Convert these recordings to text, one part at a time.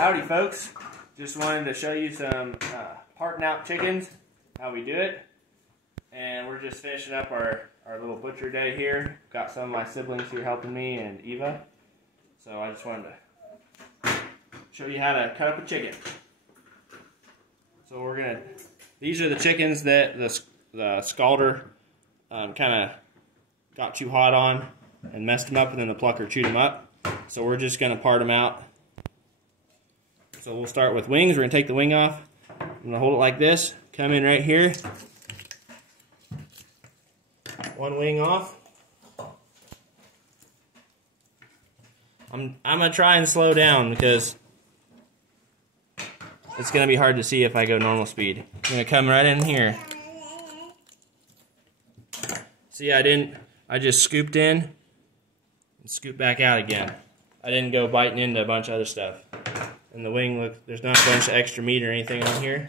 Howdy folks, just wanted to show you some parting out chickens, how we do it. And we're just finishing up our little butcher day here. Got some of my siblings here helping me and Eva. So I just wanted to show you how to cut up a chicken. So these are the chickens that the scalder kind of got too hot on and messed them up, and then the plucker chewed them up. So we're just going to part them out. So we'll start with wings. We're going to take the wing off. I'm going to hold it like this. Come in right here. One wing off. I'm going to try and slow down because it's going to be hard to see if I go normal speed. I'm going to come right in here. See, I just scooped in and scooped back out again. I didn't go biting into a bunch of other stuff. And the wing, look, there's not a bunch of extra meat or anything on here.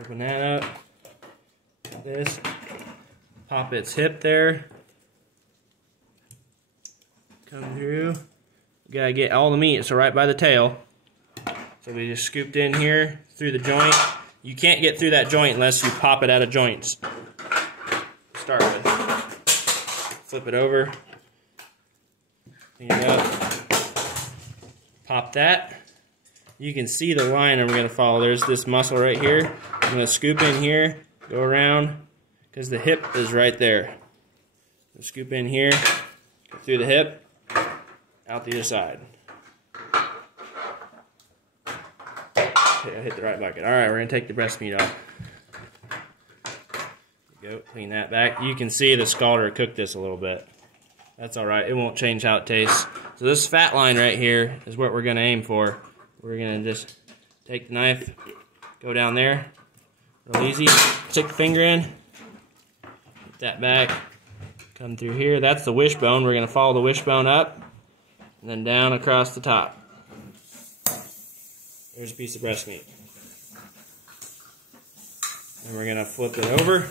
Open that up. Like this. Pop its hip there. Come through. You gotta get all the meat, so right by the tail. So we just scooped in here through the joint. You can't get through that joint unless you pop it out of joints. Start with. Flip it over. Clean it up. Pop that. You can see the line I'm going to follow. There's this muscle right here. I'm going to scoop in here, go around, because the hip is right there. So scoop in here, go through the hip, out the other side. Okay, I hit the right bucket. Alright, we're going to take the breast meat off. There you go, clean that back. You can see the scalder cooked this a little bit. That's alright, it won't change how it tastes. So this fat line right here is what we're going to aim for. We're going to just take the knife, go down there, real easy, stick the finger in, get that back, come through here. That's the wishbone. We're going to follow the wishbone up, and then down across the top. There's a piece of breast meat. And we're going to flip it over,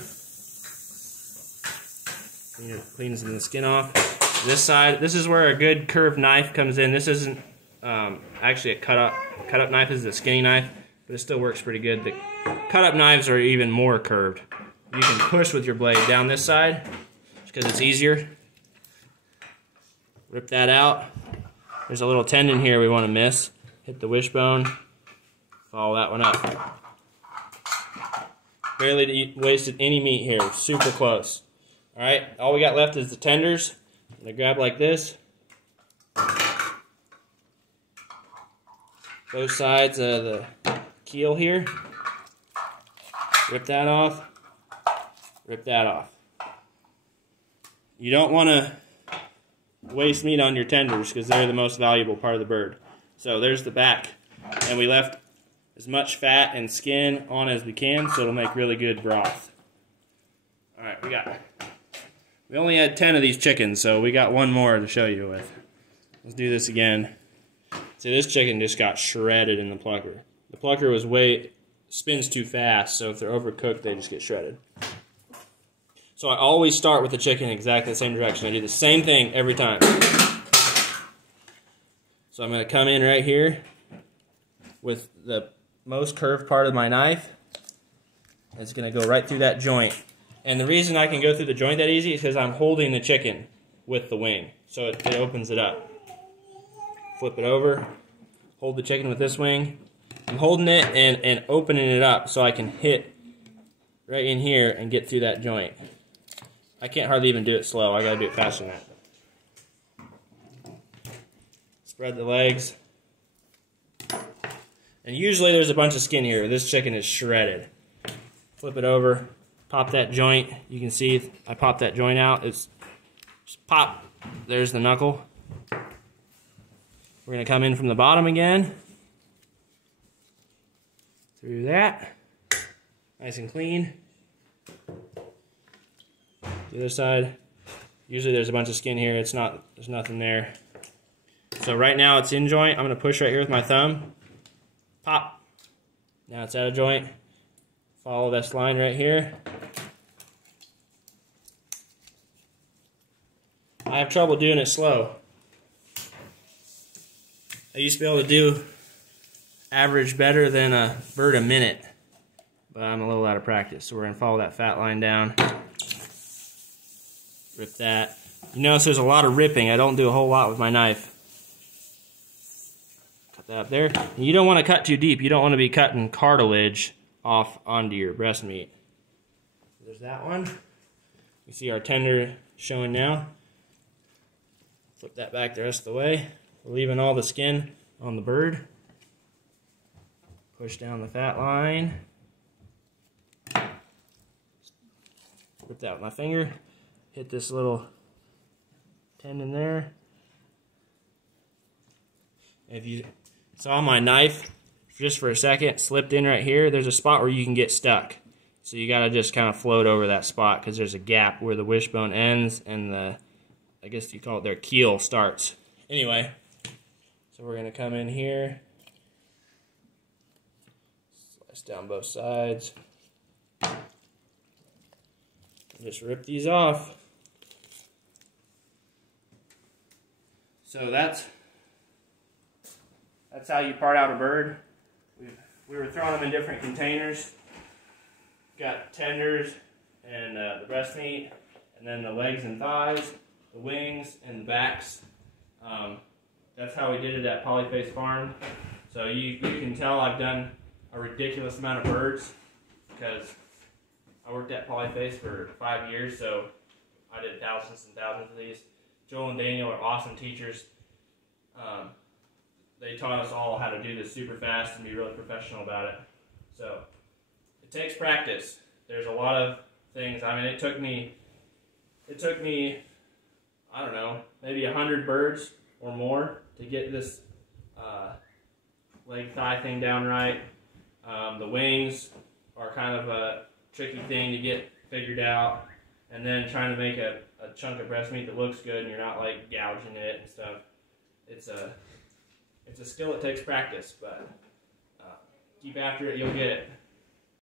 clean the skin off. This side, this is where a good curved knife comes in. This isn't actually a cut up knife. This is a skinny knife, but it still works pretty good. The cut up knives are even more curved. You can push with your blade down this side because it's easier. Rip that out. There's a little tendon here we want to miss. Hit the wishbone. Follow that one up. Barely wasted any meat here. Super close. All right, all we got left is the tenders. I'm going to grab like this. Both sides of the keel here. Rip that off. Rip that off. You don't want to waste meat on your tenders because they're the most valuable part of the bird. So there's the back. And we left as much fat and skin on as we can, so it'll make really good broth. Alright, we only had 10 of these chickens, so we got one more to show you with. Let's do this again. See, this chicken just got shredded in the plucker. The plucker spins too fast, so if they're overcooked, they just get shredded. So I always start with the chicken exactly the same direction. I do the same thing every time. So I'm going to come in right here with the most curved part of my knife. It's going to go right through that joint. And the reason I can go through the joint that easy is because I'm holding the chicken with the wing. So it opens it up. Flip it over. Hold the chicken with this wing. I'm holding it and opening it up so I can hit right in here and get through that joint. I can't hardly even do it slow. I gotta do it faster than that. Spread the legs. And usually there's a bunch of skin here. This chicken is shredded. Flip it over. Pop that joint. You can see I popped that joint out. It's just pop. There's the knuckle. We're going to come in from the bottom again. Through that. Nice and clean. The other side. Usually there's a bunch of skin here. There's nothing there. So right now it's in joint. I'm going to push right here with my thumb. Pop. Now it's out of joint. Follow this line right here. I have trouble doing it slow. I used to be able to do average better than a bird a minute, but I'm a little out of practice. So we're going to follow that fat line down. Rip that. You notice there's a lot of ripping. I don't do a whole lot with my knife. Cut that up there. And you don't want to cut too deep. You don't want to be cutting cartilage off onto your breast meat. There's that one. You see our tender showing now. Flip that back the rest of the way. We're leaving all the skin on the bird. Push down the fat line. Rip that with my finger. Hit this little tendon there. If you saw my knife, just for a second, slipped in right here, there's a spot where you can get stuck. So you gotta just kind of float over that spot because there's a gap where the wishbone ends and the, I guess you call it their keel starts. Anyway, so we're gonna come in here, slice down both sides, just rip these off. So that's how you part out a bird. We were throwing them in different containers. Got tenders and the breast meat, and then the legs and thighs, the wings and the backs. That's how we did it at Polyface Farm. So you can tell I've done a ridiculous amount of birds because I worked at Polyface for 5 years, so I did thousands and thousands of these. Joel and Daniel are awesome teachers. They taught us all how to do this super fast and be really professional about it. So it takes practice. There's a lot of things. I mean, it took me, I don't know, maybe 100 birds or more to get this leg thigh thing down right. The wings are kind of a tricky thing to get figured out, and then trying to make a chunk of breast meat that looks good and you're not like gouging it and stuff. It's a skill that takes practice, but keep after it, you'll get it.